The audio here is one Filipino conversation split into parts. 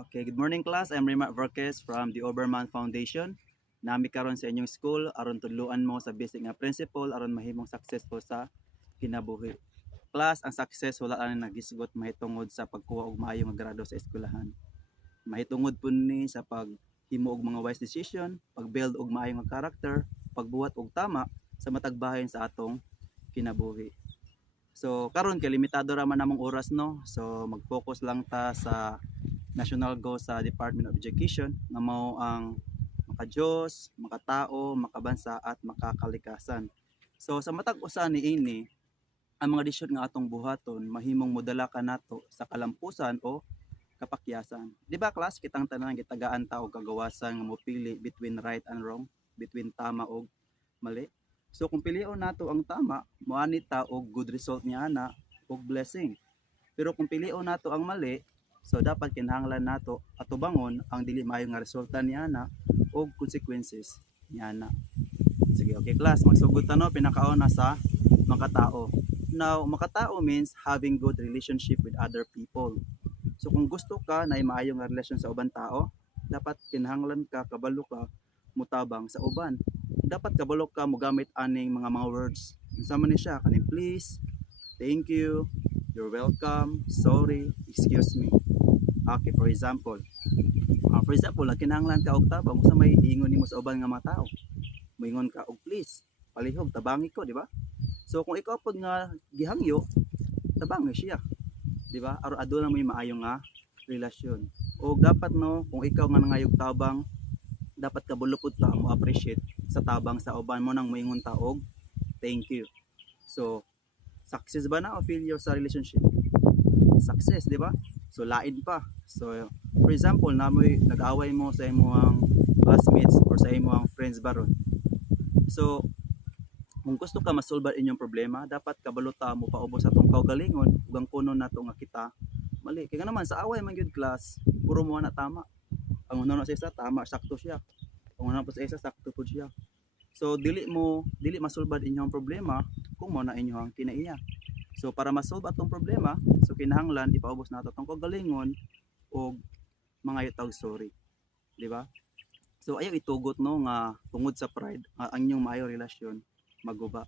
Okay, good morning class. I'm Remark Verkes from the Oberman Foundation. Nami karon sa inyong school aron tudluan mo sa basic nga principle aron mahimong successful sa kinabuhi. Class, ang success wala lang nagisgot mahitungod sa pagkuha og maayo nga grado sa eskwelahan. Mahitungod po ni sa paghimo og mga wise decision, pag-build og maayo nga character, pagbuhat og tama sa matag bahin sa atong kinabuhi. So karon kay limitado ra man namong oras no. So mag-focus lang ta sa national goal sa Department of Education nga mao ang maka-Diyos, makatao, makabansa at makakalikasan. So sa matag usa ni ini, ang mga desisyon nga atong buhaton mahimong modala ka nato sa kalampusan o kapakyasan. Di ba class, kitang tanan gitagaan ta og kagawasan nga mopili between right and wrong, between tama og mali. So kung pilion nato ang tama, moani ta og good result niya ana og blessing. Pero kung pilion nato ang mali, so dapat kinahanglan nato atubangon ang dili maayo nga resulta niya ana og consequences niya ana. Sige, okay class, magsugod ta no pinakauna sa makatao. Now, makatao means having good relationship with other people. So kung gusto ka na maayo nga relasyon sa ubang tao, dapat kinahanglan ka kabalo ka mutabang sa uban. Dapat kabalo ka mogamit aning mga words. Unsa man ni siya kaning please, thank you, you're welcome, sorry, excuse me. Okay, for example, kinahanglan ka og tabang sa may ingon nimo sa uban nga mga tao. Moingon ka og please, palihog tabangi ko, di ba? So kung ikaw pod nga gihangyo, tabangi siya, di ba? Aron aduna mo maayo nga relasyon. O dapat no, kung ikaw nga nangayog tabang, dapat kabulupod ka mo appreciate sa tabang sa uban mo nang moingon ta og thank you. So success ba na o failure sa relationship? Success, di ba? So lain pa. So for example, namoy nag-away mo sa imong classmates or sa imong friends baron. So kung gusto ka masolba inyong problema, dapat kabalota mo paubos sa tong kaugalingon ug ang kuno nato nga kita mali. Kaya naman sa away man gyud class, puro mo na tama. Ang una sa isa tama, sakto siya. Ang una po sa isa sakto pud siya. So dili masolbad inyong problema kung mo na inyong kinaiya. So para masolve atong problema, so kinahanglan ipaubos nato tong kaugalingon og mga yutag sorry, di ba? So ayaw itugot no nga tungod sa pride ang inyong maayo relasyon maguba.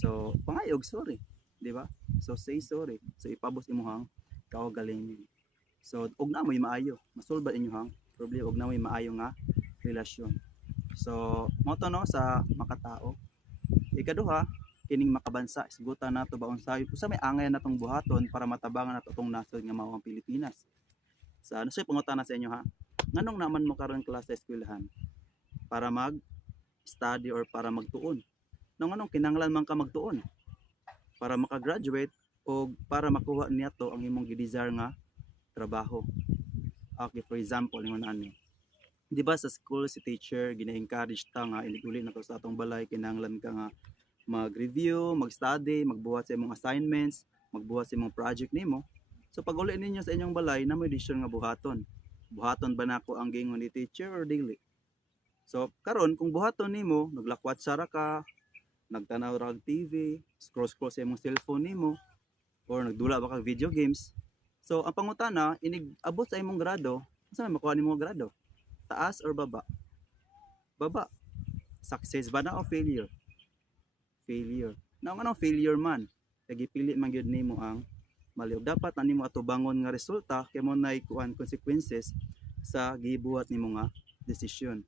So pangayog sorry, di ba? So say sorry. So ipabos imuhang kaugalingon. So og na mo'y maayo, masolbad inyong problema og na mo'y maayo nga relasyon. So mo to no sa makatao. Ikaduha, kining makabansa isgutan nato ba unsay may angay natong buhaton para matabangan nato tong nasod nga mao ang Pilipinas. Sa ano say pangutana sa inyo ha? Nganong naman mo karon klase sa eskwelahan? Para mag-study or para magtuon? Nung anong kinahanglan man ka magtuon? Para makagraduate o para makuha niya to ang imong gidesire nga trabaho. Okay, for example, ingon ani. Di ba sa school si teacher gina-encourage ta nga ilig-uli na to sa atong balay kinahanglan ka nga mag-review, mag-study, magbuhat sa imong assignments, magbuhat sa imong project nimo. So pag uli ninyo sa inyong balay na may decision nga buhaton. Buhaton ba nako ang gingon ni teacher or dili? So karon kung buhaton nimo, naglakwat sara ka, nagtanaw ra og TV, scroll sa imong cellphone nimo or nagdula ba ka video games. So ang pangutana inig abot sa imong grado, unsa may makuha nimo nga grado? Taas or baba? Baba. Success ba na o failure? Failure. Na anong failure man? Kay gipili man gyud nimo ang mali. Dapat na nimo atubangon nga resulta kay mo nay kuan consequences sa gibuhat nimo nga desisyon.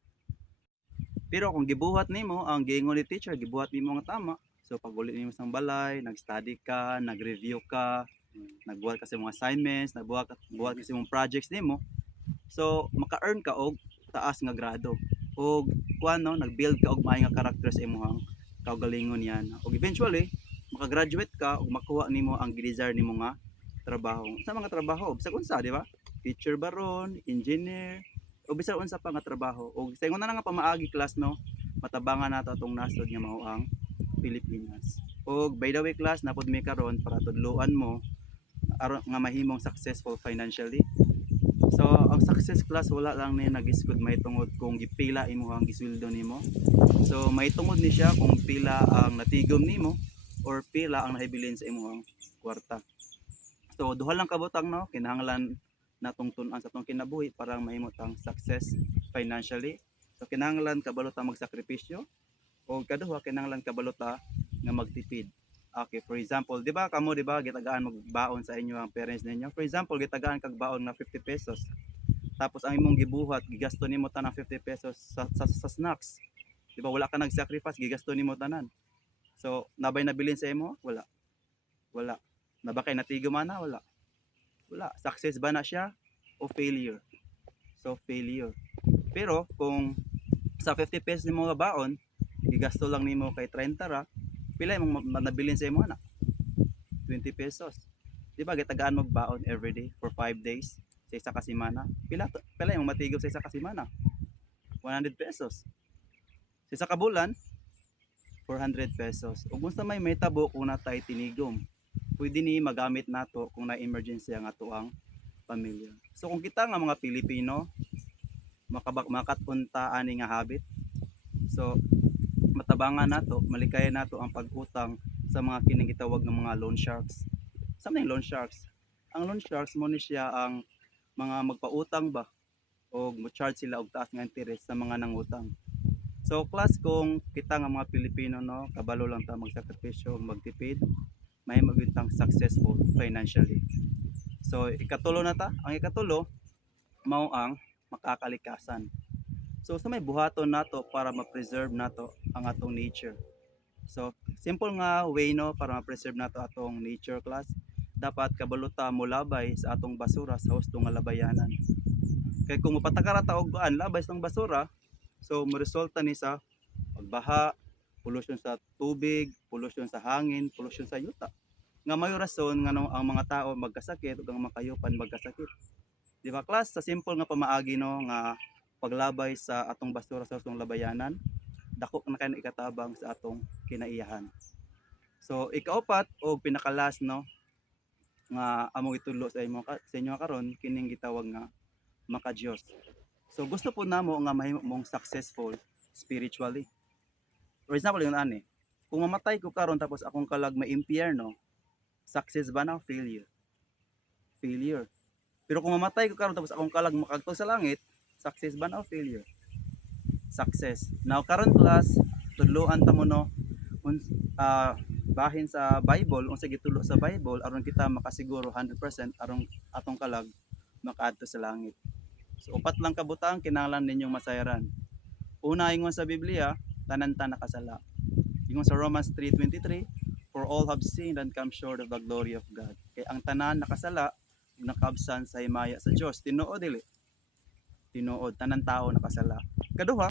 Pero kung gibuhat nimo ang giingon ni teacher, gibuhat nimo nga tama. So pag uli nimo sang balay, nag-study ka, nag-review ka, nagbuhat ka sa mga assignments, buhat ka sa mga projects nimo. So maka-earn ka og taas nga grado. Og kuan no, nag-build ka og maayo nga character sa imong kaugalingon yan. Og eventually, maka-graduate ka ug makuha nimo ang gidesire nimo nga trabaho. Sa mga trabaho, bisag unsa, di ba? Teacher baron, engineer, o bisag unsa pa nga trabaho. Og sa ingon na nga pamaagi class no, matabangan nato atong nasod nga mao ang Pilipinas. Og by the way class, napod mi karon para tudloan mo aron nga mahimong successful financially. So ang success class wala lang ni nagiskud mahitungod kung gipila imo ang gisweldo nimo. So mahitungod ni siya kung pila ang natigom nimo or pila ang nahibilin sa imong kwarta. So duha lang kabutang no, kinahanglan natong tun-an sa atong kinabuhi para mahimo tang success financially. So kinahanglan kabalo ta magsakripisyo o kaduha kinahanglan kabalo ta nga magtipid. Okay, for example, di ba kamo di ba gitagaan magbaon sa inyo ang parents ninyo? For example, gitagaan kag baon na 50 pesos. Tapos ang imong gibuhat, gigasto nimo tanan 50 pesos sa snacks. Di ba wala ka nag-sacrifice, gigasto nimo tanan. So, nabay nabilin sa imo? Wala. Wala. Nabakay natigo man na? Wala. Wala. Success ba na siya o failure? So, failure. Pero kung sa 50 pesos nimo nga baon, gigasto lang nimo kay 30 ra, pila imong nabilin sa imo ana? 20 pesos. Di ba gitagaan magbaon every day for 5 days sa isa ka semana? Pila imong matigom sa isa ka semana? 100 pesos. Sa isa ka bulan, 400 pesos. Ug unsa may mahitabo kung natay tinigom, pwede ni magamit nato kung na emergency ang ato ang pamilya. So kung kita nga mga Pilipino makatunta ani nga habit, so matabangan nato, malikayan nato ang pag-utang sa mga kining gitawag ng mga loan sharks. Sa mga loan sharks, ang loan sharks mo ni siya ang mga magpautang ba o mo-charge sila og taas nga interest sa mga nangutang. So class kung kita nga mga Pilipino no, kabalo lang ta magsakripisyo ug magtipid, may magintang successful financially. So ikatulo na ta, ang ikatulo mao ang makakalikasan. So sa may buhaton nato para ma-preserve nato ang atong nature. So simple nga way no para ma-preserve nato atong nature class, dapat kabalo ta molabay sa atong basura sa husto nga labayanan. Kay kung mapatakara ta og labay sa basura, so moresulta ni sa pagbaha, pollution sa tubig, pollution sa hangin, pollution sa yuta. Nga may rason nga no, ang mga tao magkasakit ug ang mga kayupan magkasakit. Di ba class, sa simple nga pamaagi no nga paglabay sa atong basura sa atong labayanan, dako na kay ikatabang sa atong kinaiyahan. So ikaapat o pinakalas no nga among itulo sa inyo karon kining gitawag nga maka-Dios. So gusto po namo nga mahimo mong successful spiritually. For example, yung ani, kung mamatay ko karon tapos akong kalag maimpyerno, success ba na failure? Failure. Pero kung mamatay ko karon tapos akong kalag makagto sa langit, success ba na failure? Success. Now karon class, tudloan ta mo no bahin sa Bible, unsa gitulo sa Bible aron kita makasiguro 100% aron atong kalag makaadto sa langit. So upat lang kabutang kinahanglan ninyong masayaran. Una ingon sa Biblia, tanan ta nakasala. Ingon sa Romans 3:23, for all have sinned and come short of the glory of God. Kay ang tanan nakasala, nakabsan sa himaya sa Dios. Tinuod dili. Tinuod tanan tao nakasala. Kaduha,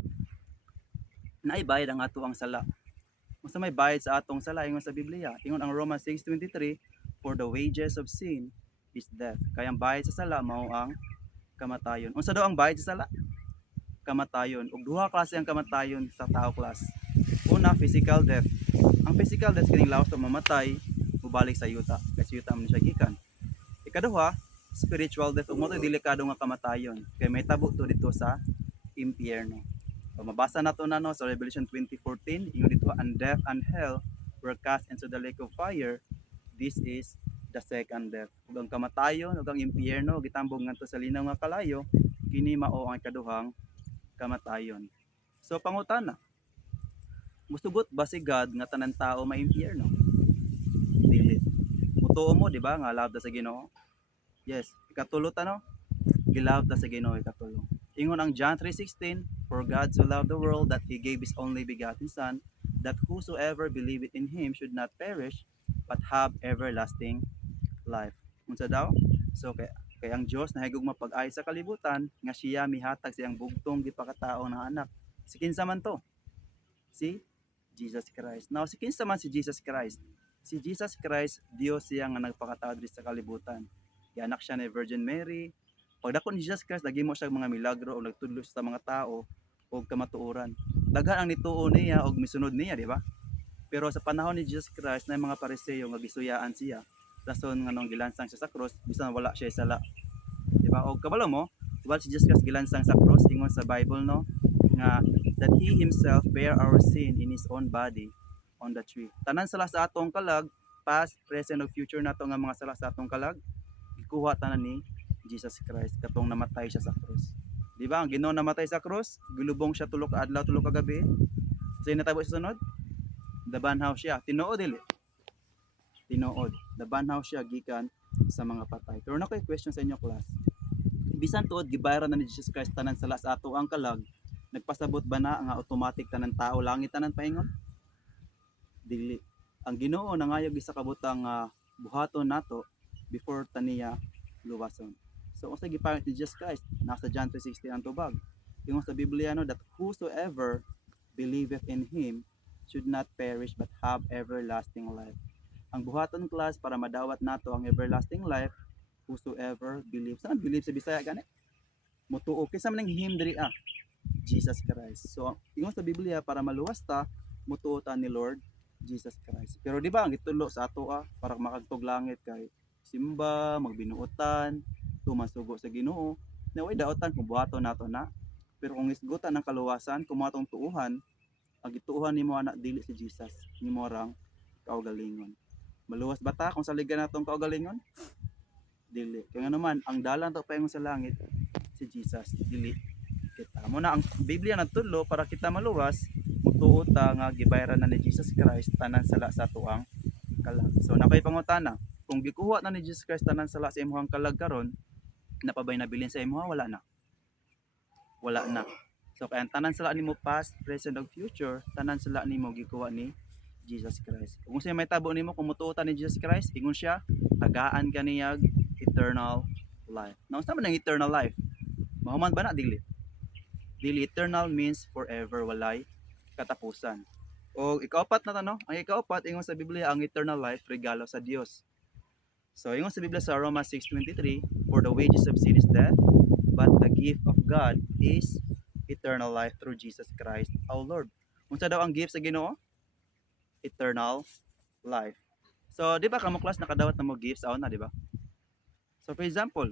naibayad ang ato ang sala. Unsa may bayad sa atong sala ingon sa Biblia? Ingon ang Romans 6:23, for the wages of sin is death. Kay ang bayad sa sala mao ang kamatayon. Unsa daw ang bayad sa sala? Kamatayon. Ug duha klase ang kamatayon sa tao class. Una, physical death. Ang physical death kining lawas na mamatay, mubalik sa yuta. Kasi yuta man siya gikan. Ikaduha, spiritual death. Ug mo delikado nga kamatayon. Kay may tabo to dito sa impyerno. So, mabasa nato na no sa Revelation 20:14, ingon dito, and death and hell were cast into the lake of fire. This is the second death. Ug ang kamatayon ug ang impyerno gitambong ngadto sa linaw nga kalayo, kini mao ang ikaduhang kamatayon. So pangutana, musugot ba si God nga tanan tao maimpyerno? Dili. Mutuo mo di ba nga love ta sa Ginoo? Yes. Ikatulo ta no? Gilove ta sa Ginoo ikatulo. Ingon ang John 3:16, for God so loved the world that he gave his only begotten son, that whosoever believeth in him should not perish but have everlasting life. Unsa daw? So kay ang Dios nahigog mapag-ay sa kalibutan nga siya mihatag siyang bugtong gipakatao ng anak. Si kinsa man to? Si Jesus Christ. Now si kinsa man si Jesus Christ? Si Jesus Christ, Dios siya nga nagpakatao diri sa kalibutan. Anak siya ni Virgin Mary. Pagdakon ni Jesus Christ, nagimo siya mga milagro o nagtudlo sa mga tao o kamatuoran. Daghan ang nituo niya o misunod niya, di ba? Pero sa panahon ni Jesus Christ, na mga Pariseo nga gisuyaan siya, rason nga nung gilansang siya sa cross, bisan wala siya sala. Di ba? O kabalo mo, while si Jesus Christ gilansang sa cross, ingon sa Bible no, nga that he himself bear our sin in his own body on the tree. Tanan sala sa atong kalag, past, present ug future nato nga mga sala sa atong kalag, gikuha tanan ni Jesus Christ katong namatay siya sa krus. Di ba? Ang Ginoo namatay sa krus, gilubong siya tulo ka adlaw, tulo ka gabi. Sa natabo sa sunod, dabanhaw siya. Tinuod dili. Tinuod. Dabanhaw siya gikan sa mga patay. Pero na koy question sa inyo class. Bisan tuod gibayaran na ni Jesus Christ tanan sala sa ato ang kalag, nagpasabot ba na nga automatic tanan tao langit tanan paingon? Dili. Ang Ginoo nangayog isa ka butang buhaton nato before taniya luwason. So unsa gipayon ni Jesus Christ? Nasa John 3:16 ang tubag. Ingon sa Biblia no that whosoever believeth in him should not perish but have everlasting life. Ang buhaton class para madawat nato ang everlasting life, whosoever believes. Saan believe sa Bisaya gani? Mutuo kinsa man ang him diri Jesus Christ. So ingon sa Biblia para maluwas ta, mutuo ta ni Lord Jesus Christ. Pero di ba ang itulo sa ato para makagtog langit kay simba, magbinuotan, tumasugo sa Ginoo, na way daotan kung buhaton nato na. Pero kung isgutan ng kaluwasan, kung matong tuuhan, ang gituuhan nimo anak dili si Jesus, nimo rang kaugalingon. Maluwas ba ta kung saligan natong kaugalingon? Dili. Kaya naman, ang dalan to paingon sa langit, si Jesus, dili kita. Mo na ang Biblia nagtulo para kita maluwas, mutuo ta nga gibayaran na ni Jesus Christ tanan sala sa tuang kalag. So nakoy pangutana, kung gikuha na ni Jesus Christ tanan sala sa imong kalag karon, napabay na bilin sa imong wala na. Wala na. So kaya tanan sala nimo past, present ug future, tanan sala nimo gikuha ni Jesus Christ. Kung siya may tabo nimo kung mutuo ta ni Jesus Christ, ingon siya, tagaan kaniyag eternal life. Now, sa man ang eternal life? Mahuman ba na dili? Dili. Eternal means forever, walay katapusan. O ikaapat na tanong, ang ikaapat ingon sa Biblia ang eternal life regalo sa Dios. So ingon sa Biblia sa Romans 6:23, for the wages of sin is death, but the gift of God is eternal life through Jesus Christ our Lord. Unsa daw ang gift sa Ginoo? Eternal life. So di ba kamo class nakadawat na mo gifts sa una, di ba? So for example,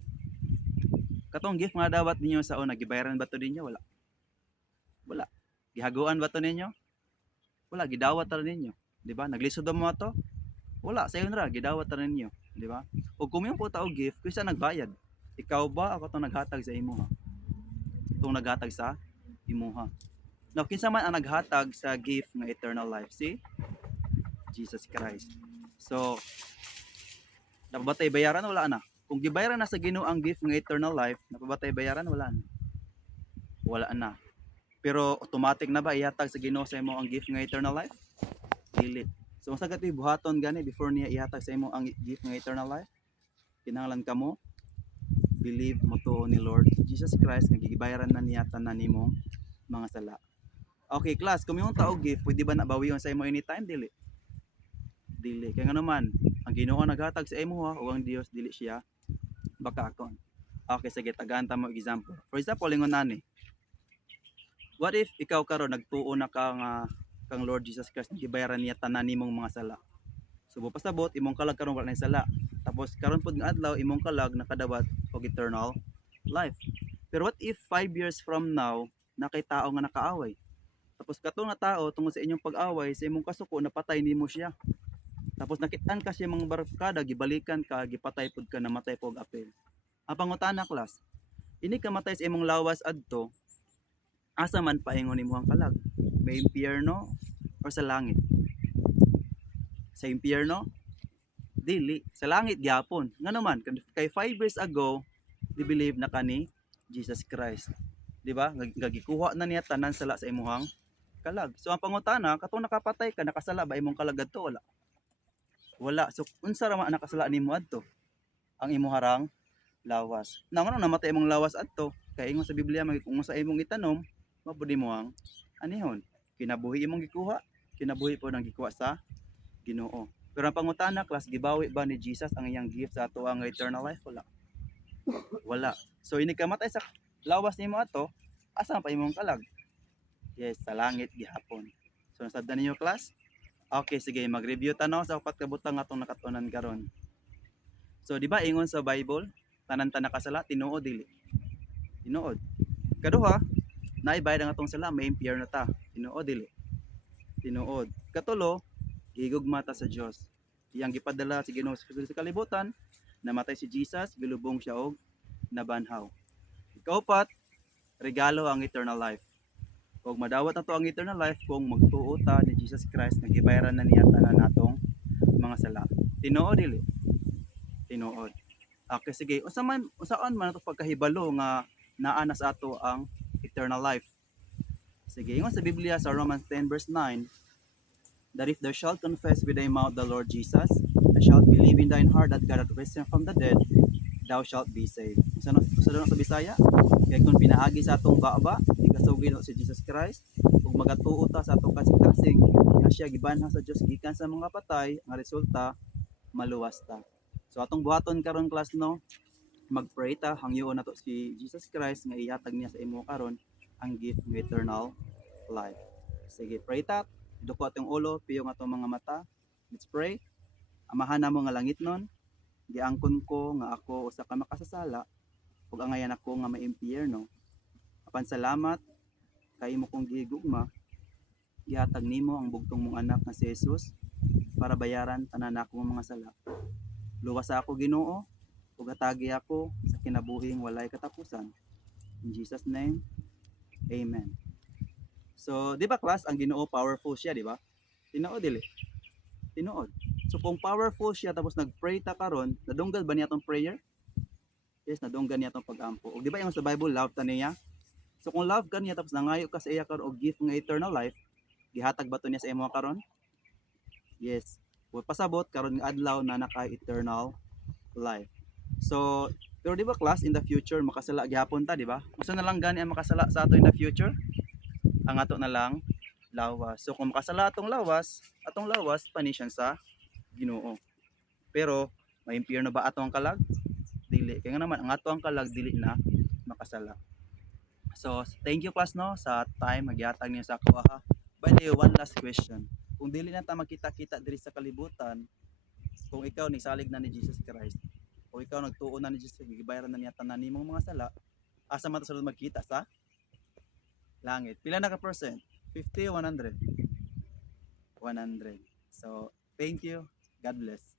katong gift nga dawat ninyo sa una, gibayaran ba to ninyo? Wala. Wala. Gihaguan ba to ninyo? Wala, gidawat ra ninyo, di ba? Naglisod mo to? Wala, sayon ra, gidawat ra ninyo, di ba? Ug kung yung po tao gift, kaysa nagbayad. Ikaw ba ako tong naghatag sa imo ha? Tong naghatag sa imo ha. Now, kinsa man ang naghatag sa gift nga eternal life? Si Jesus Christ. So, napabatay bayaran wala na. Kung gibayaran na sa Ginoo ang gift ng eternal life, napabatay bayaran wala na. Wala na. Pero automatic na ba ihatag sa Ginoo sa imo ang gift ng eternal life? Dili. So unsa gatoy buhaton gani before niya ihatag sa imo ang gift ng eternal life? Kinahanglan kamo believe mo to ni Lord Jesus Christ nga gibayaran na niya tanan nimong mga sala. Okay, class, kung yung tao gift, pwede ba nabawion sa imo anytime? Dili. Dili. Kaya nga naman, ang Ginoo naghatag sa imo o ang Dios dili siya bakakon. Okay, sige, tagaan ta mo example. For example, lingon nani. What if ikaw karon nagtuo na kang Lord Jesus Christ gibayaran niya tanan nimong mga sala. So pasabot imong kalag karon wala na sala. Tapos karon pud nga adlaw imong kalag nakadawat og eternal life. Pero what if 5 years from now nakay tao nga nakaaway? Tapos katong nga tao tungod sa inyong pag-away sa imong kasuko napatay nimo siya. Tapos nakitaan ka siya mga barkada gibalikan ka gipatay pud ka namatay pog apel. Ang pangutana class, ini ka matay sa imong lawas adto, asa man paingon nimo ang kalag? May impyerno or sa langit? Sa impyerno? Dili, sa langit gyapon. Nga naman kay 5 years ago, di believe na kani Jesus Christ. Di ba? Gagikuha na niya tanan sala sa imong kalag. So ang pangutana, katong nakapatay ka, nakasala ba imong kalag adto? Wala. Wala. So unsa ra man nakasala nimo adto? Ang imong harang lawas. Nang ano namatay imong lawas adto? Kay ingon sa Biblia kung sa imong itanom, mapudi mo ang anihon. Kinabuhi imong gikuha, kinabuhi po nang gikuha sa Ginoo. Pero ang pangutana class, gibawi ba ni Jesus ang iyang gift sa ato ang eternal life? Wala. Wala. So ini kamatay sa lawas nimo ato, asa pa imong kalag? Yes, sa langit gihapon. So nasabdan ninyo class? Okay, sige, mag-review tanaw sa upat ka butang atong nakatunan karon. So di ba ingon sa Bible, tanan ta nakasala tinuod dili? Tinuod. Kaduha, naibayad ang atong sala, may impyerno ta. Tinuod dili? Tinuod. Katulo, gihigugma ta sa Dios. Iyang gipadala si Ginoo sa kalibutan, namatay si Jesus, gilubong siya og nabanhaw. Ikaupat, regalo ang eternal life. Kung madawat na to ang eternal life, kung magtuo ta ni Jesus Christ, nagibayaran na niya tanan natong mga sala. Tinuod dili? Tinuod. Okay, sige. Unsaon man ato pagkahibalo nga naa na sa ato ang eternal life. Sige, ingon sa Biblia sa Romans 10 verse 9, that if thou shalt confess with thy mouth the Lord Jesus, and shalt believe in thine heart that God hath risen from the dead, thou shalt be saved. Sa sa Bisaya, kay kung pinaagi sa atong baba, ikasugid si Jesus Christ, ug magatuo ta sa atong kasing-kasing, nga siya gibanhang sa Dios gikan sa mga patay, ang resulta maluwas ta. So atong buhaton karon class no, mag-pray ta, hangyoon nato si Jesus Christ nga ihatag niya sa imo karon ang gift ng eternal life. Sige, pray ta. Duko atong ulo, piyong atong mga mata. Let's pray. Amahan namo nga langit nun, giangkon ko nga ako usa ka makasasala ug angayan ako nga maimpyerno. Apan salamat kay imo kong gihigugma, gihatag nimo ang bugtong mong anak nga si Jesus para bayaran tanan akong mga sala. Luwas ako Ginoo, ug hatagi ako sa kinabuhing walay katapusan. In Jesus name, Amen. So, di ba class, ang Ginoo powerful siya, di ba? Tinuod dili? Tinuod. So kung powerful siya tapos nag-pray ta karon, nadunggan ba niya tong prayer? Yes, nadunggan niya tong pag-ampo. O di ba yung sa Bible love ta niya? So kung love ka niya tapos nangayo ka sa iya karon og gift nga eternal life, gihatag ba to niya sa imo karon? Yes. O pasabot karon nga adlaw na naka eternal life. So, pero di ba class, in the future makasala gyapon ta, di ba? Unsa na lang gani ang makasala sa ato in the future? Ang ato na lang lawas. So kung makasala atong lawas panisyan sa Ginoo. Pero ma-impure na ba ato ang kalag? Dili. Kaya nga naman ang ato ang kalag dili na makasala. So thank you class no sa time magyatag niyo sa ako ha. By the way, one last question. Kung dili na ta makita-kita diri sa kalibutan, kung ikaw ni salig na ni Jesus Christ, o ikaw nagtuo na ni Jesus, gibayaran na niya tanan nimong mga sala, asa man ta sulod magkita sa langit? Pila na ka percent? 50 o 100? 100. So, thank you. God bless.